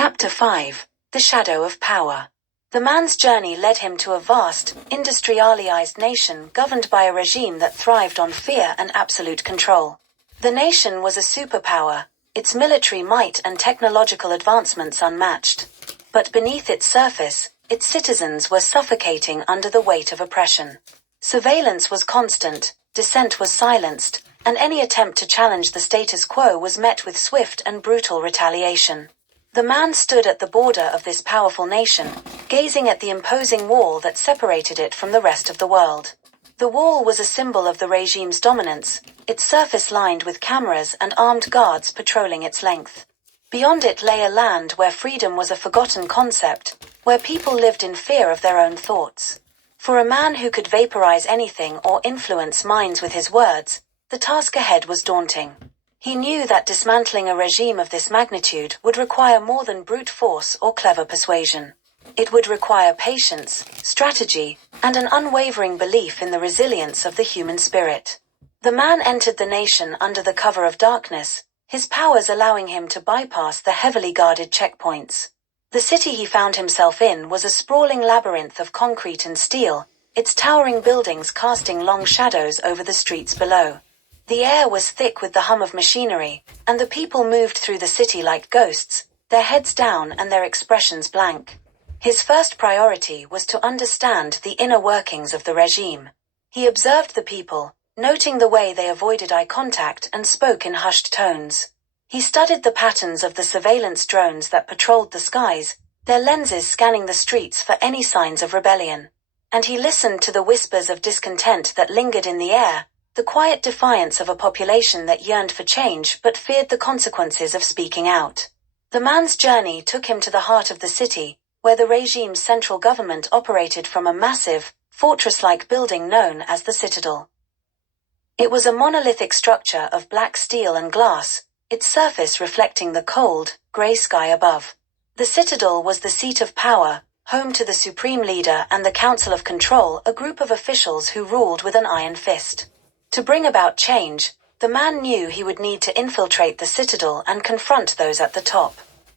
Chapter 5. The Shadow of Power. The man's journey led him to a vast, industrialized nation governed by a regime that thrived on fear and absolute control. The nation was a superpower, its military might and technological advancements unmatched. But beneath its surface, its citizens were suffocating under the weight of oppression. Surveillance was constant, dissent was silenced, and any attempt to challenge the status quo was met with swift and brutal retaliation. The man stood at the border of this powerful nation, gazing at the imposing wall that separated it from the rest of the world. The wall was a symbol of the regime's dominance, its surface lined with cameras and armed guards patrolling its length. Beyond it lay a land where freedom was a forgotten concept, where people lived in fear of their own thoughts. For a man who could vaporize anything or influence minds with his words, the task ahead was daunting. He knew that dismantling a regime of this magnitude would require more than brute force or clever persuasion. It would require patience, strategy, and an unwavering belief in the resilience of the human spirit. The man entered the nation under the cover of darkness, his powers allowing him to bypass the heavily guarded checkpoints. The city he found himself in was a sprawling labyrinth of concrete and steel, its towering buildings casting long shadows over the streets below. The air was thick with the hum of machinery, and the people moved through the city like ghosts, their heads down and their expressions blank. His first priority was to understand the inner workings of the regime. He observed the people, noting the way they avoided eye contact and spoke in hushed tones. He studied the patterns of the surveillance drones that patrolled the skies, their lenses scanning the streets for any signs of rebellion. And he listened to the whispers of discontent that lingered in the air, the quiet defiance of a population that yearned for change but feared the consequences of speaking out. The man's journey took him to the heart of the city, where the regime's central government operated from a massive, fortress-like building known as the Citadel. It was a monolithic structure of black steel and glass, its surface reflecting the cold, grey sky above. The Citadel was the seat of power, home to the Supreme Leader and the Council of Control, a group of officials who ruled with an iron fist. To bring about change, the man knew he would need to infiltrate the Citadel and confront those at the top.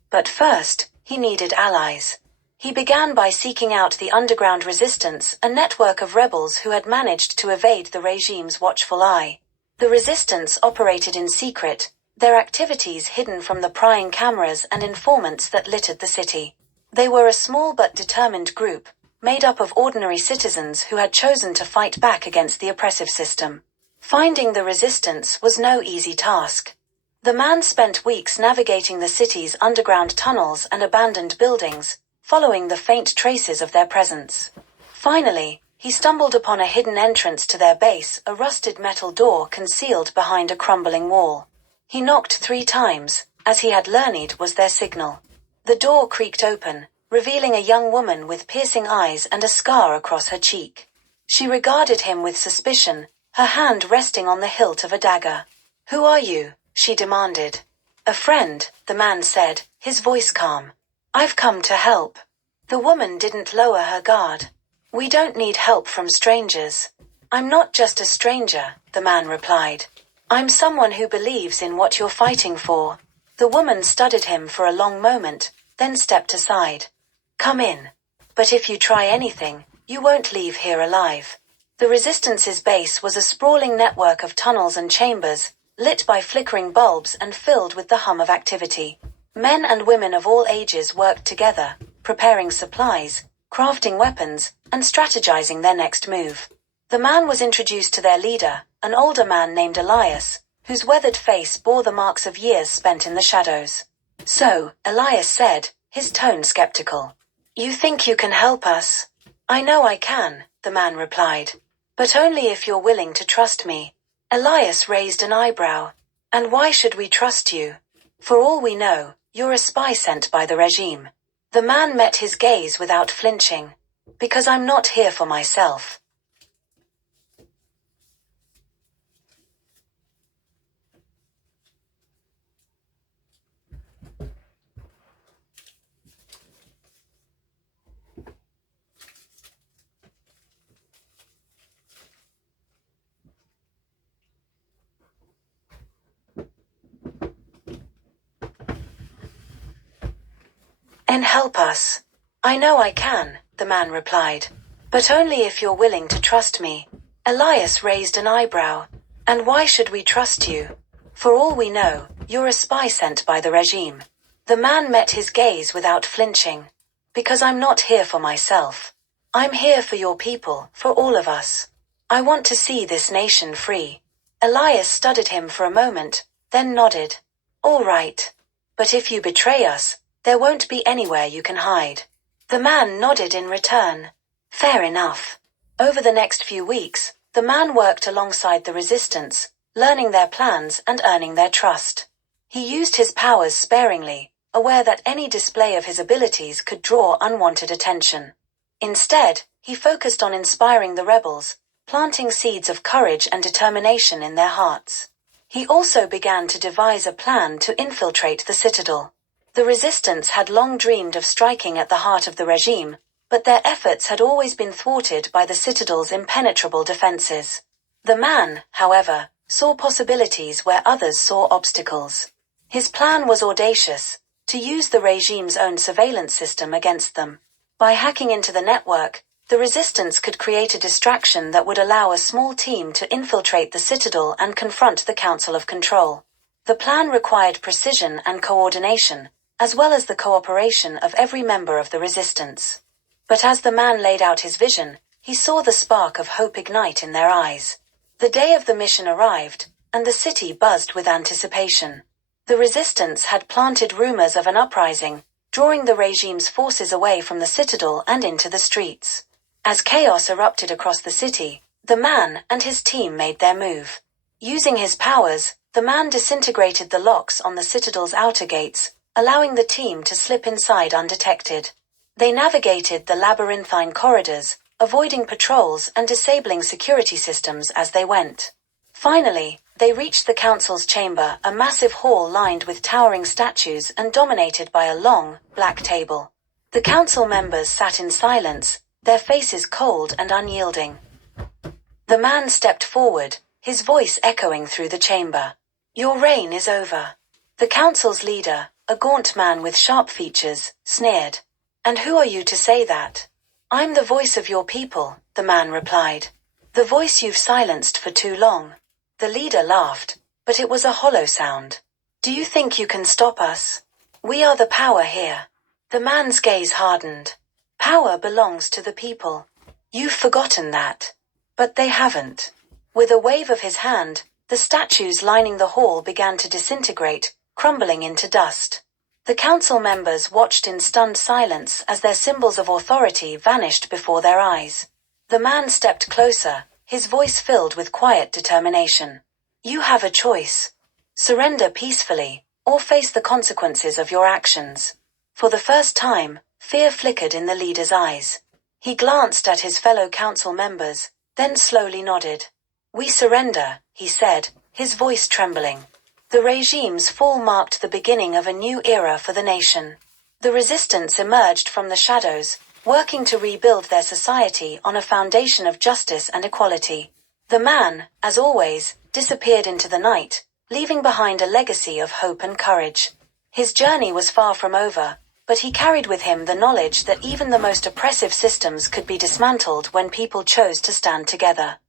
But first, he needed allies. He began by seeking out the underground resistance, a network of rebels who had managed to evade the regime's watchful eye. The resistance operated in secret, their activities hidden from the prying cameras and informants that littered the city. They were a small but determined group, made up of ordinary citizens who had chosen to fight back against the oppressive system. Finding the resistance was no easy task. The man spent weeks navigating the city's underground tunnels and abandoned buildings, following the faint traces of their presence. Finally, he stumbled upon a hidden entrance to their base, a rusted metal door concealed behind a crumbling wall. He knocked 3 times, as he had learned was their signal. The door creaked open, revealing a young woman with piercing eyes and a scar across her cheek. She regarded him with suspicion, her hand resting on the hilt of a dagger. "Who are you?" she demanded. "A friend," the man said, his voice calm. "I've come to help." The woman didn't lower her guard. "We don't need help from strangers." "I'm not just a stranger," the man replied. "I'm someone who believes in what you're fighting for." The woman studied him for a long moment, then stepped aside. "Come in. But if you try anything, you won't leave here alive." The resistance's base was a sprawling network of tunnels and chambers, lit by flickering bulbs and filled with the hum of activity. Men and women of all ages worked together, preparing supplies, crafting weapons, and strategizing their next move. The man was introduced to their leader, an older man named Elias, whose weathered face bore the marks of years spent in the shadows. "So," Elias said, his tone skeptical. "You think you can help us?" "I know I can," the man replied. "But only if you're willing to trust me." Elias raised an eyebrow. "And why should we trust you? For all we know, you're a spy sent by the regime." The man met his gaze without flinching. "Because I'm not here for myself." And help us. I know I can, the man replied. But only if you're willing to trust me. Elias raised an eyebrow. And why should we trust you? For all we know, you're a spy sent by the regime. The man met his gaze without flinching. Because I'm not here for myself. I'm here for your people, for all of us. I want to see this nation free. Elias studied him for a moment, then nodded. All right. But if you betray us, there won't be anywhere you can hide. The man nodded in return. Fair enough. Over the next few weeks, the man worked alongside the resistance, learning their plans and earning their trust. He used his powers sparingly, aware that any display of his abilities could draw unwanted attention. Instead, he focused on inspiring the rebels, planting seeds of courage and determination in their hearts. He also began to devise a plan to infiltrate the citadel. The resistance had long dreamed of striking at the heart of the regime, but their efforts had always been thwarted by the citadel's impenetrable defenses. The man, however, saw possibilities where others saw obstacles. His plan was audacious, to use the regime's own surveillance system against them. By hacking into the network, the resistance could create a distraction that would allow a small team to infiltrate the citadel and confront the Council of Control. The plan required precision and coordination, as well as the cooperation of every member of the resistance. But as the man laid out his vision, he saw the spark of hope ignite in their eyes. The day of the mission arrived, and the city buzzed with anticipation. The resistance had planted rumors of an uprising, drawing the regime's forces away from the citadel and into the streets. As chaos erupted across the city, the man and his team made their move. Using his powers, the man disintegrated the locks on the citadel's outer gates, allowing the team to slip inside undetected. They navigated the labyrinthine corridors, avoiding patrols and disabling security systems as they went. Finally, they reached the council's chamber, a massive hall lined with towering statues and dominated by a long, black table. The council members sat in silence, their faces cold and unyielding. The man stepped forward, his voice echoing through the chamber. Your reign is over. The council's leader, a gaunt man with sharp features, sneered. And who are you to say that? I'm the voice of your people, the man replied. The voice you've silenced for too long. The leader laughed, but it was a hollow sound. Do you think you can stop us? We are the power here. The man's gaze hardened. Power belongs to the people. You've forgotten that. But they haven't. With a wave of his hand, the statues lining the hall began to disintegrate, crumbling into dust. The council members watched in stunned silence as their symbols of authority vanished before their eyes. The man stepped closer, his voice filled with quiet determination. You have a choice. Surrender peacefully, or face the consequences of your actions. For the first time, fear flickered in the leader's eyes. He glanced at his fellow council members, then slowly nodded. We surrender, he said, his voice trembling. The regime's fall marked the beginning of a new era for the nation. The resistance emerged from the shadows, working to rebuild their society on a foundation of justice and equality. The man, as always, disappeared into the night, leaving behind a legacy of hope and courage. His journey was far from over, but he carried with him the knowledge that even the most oppressive systems could be dismantled when people chose to stand together.